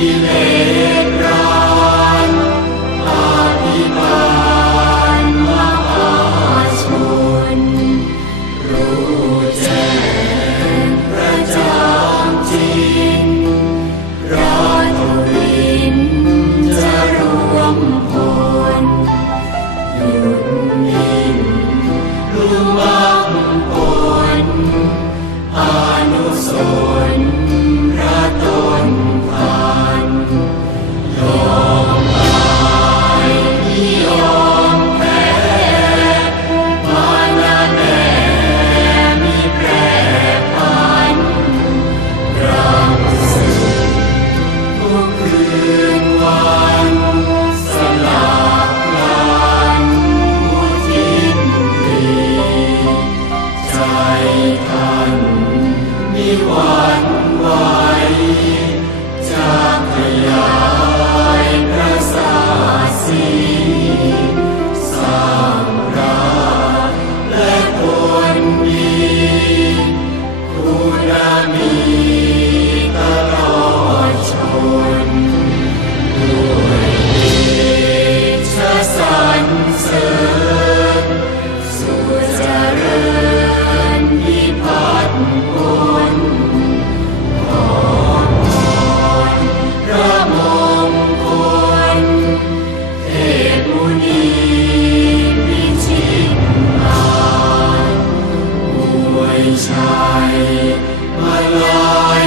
He lay. my life.